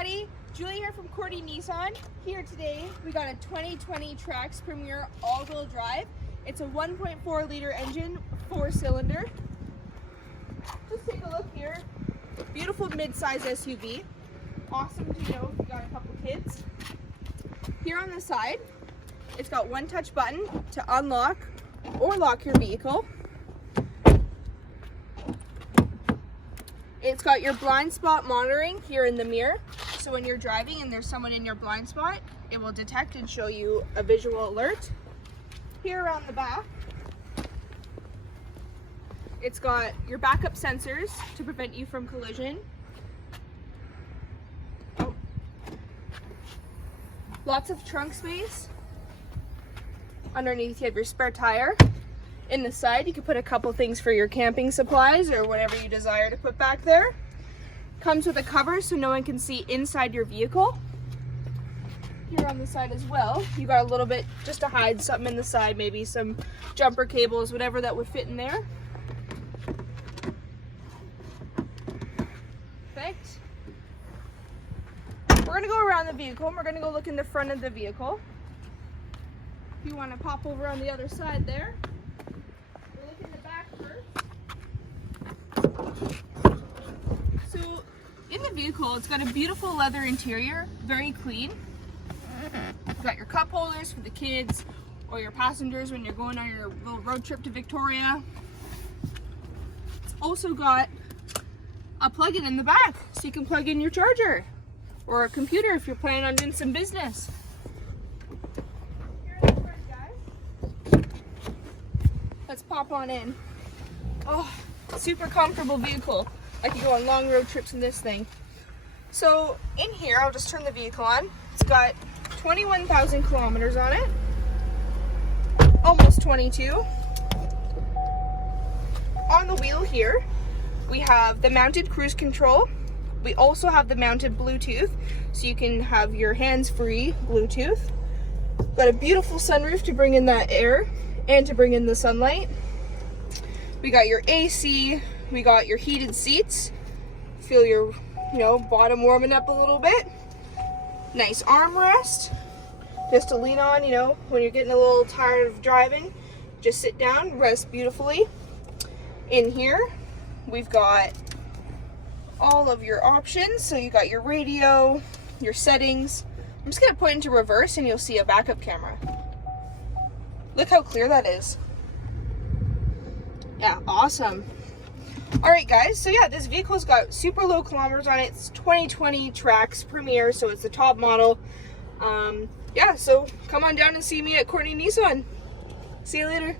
everybody, Julie here from Cordy Nissan. Here today, we got a 2020 Trax Premier all-wheel drive. It's a 1.4 liter engine, 4-cylinder. Just take a look here. Beautiful mid-size SUV. Awesome to if you got a couple kids. Here on the side, it's got one touch button to unlock or lock your vehicle. It's got your blind spot monitoring here in the mirror. So when you're driving and there's someone in your blind spot, it will detect and show you a visual alert. Here around the back, it's got your backup sensors to prevent you from collision. Oh. Lots of trunk space. Underneath you have your spare tire. In the side, you can put a couple things for your camping supplies or whatever you desire to put back there. Comes with a cover so no one can see inside your vehicle. Here on the side as well, you got a little bit just to hide something in the side, maybe some jumper cables, whatever that would fit in there. Perfect. We're gonna go around the vehicle and we're gonna go look in the front of the vehicle. If you wanna pop over on the other side there. In the back first. So in the vehicle, it's got a beautiful leather interior, very clean. You've got your cup holders for the kids or your passengers when you're going on your little road trip to Victoria. It's also got a plug-in in the back, so you can plug in your charger or a computer if you're planning on doing some business. Let's pop on in. Oh, super comfortable vehicle. I can go on long road trips in this thing. So in here, I'll just turn the vehicle on. It's got 21,000 kilometers on it. Almost 22. On the wheel here, we have the mounted cruise control. We also have the mounted Bluetooth, so you can have your hands-free Bluetooth. Got a beautiful sunroof to bring in that air and to bring in the sunlight. We got your AC, we got your heated seats. Feel your, bottom warming up a little bit. Nice armrest, just to lean on, when you're getting a little tired of driving. Just sit down, rest beautifully. In here, we've got all of your options. So you got your radio, your settings. I'm just gonna put into reverse and you'll see a backup camera. Look how clear that is. Yeah, awesome. All right, guys, so yeah, this vehicle's got super low kilometers on it. It's 2020 Trax Premier, so it's the top model. Yeah, so come on down and see me at Cordy Nissan. See you later.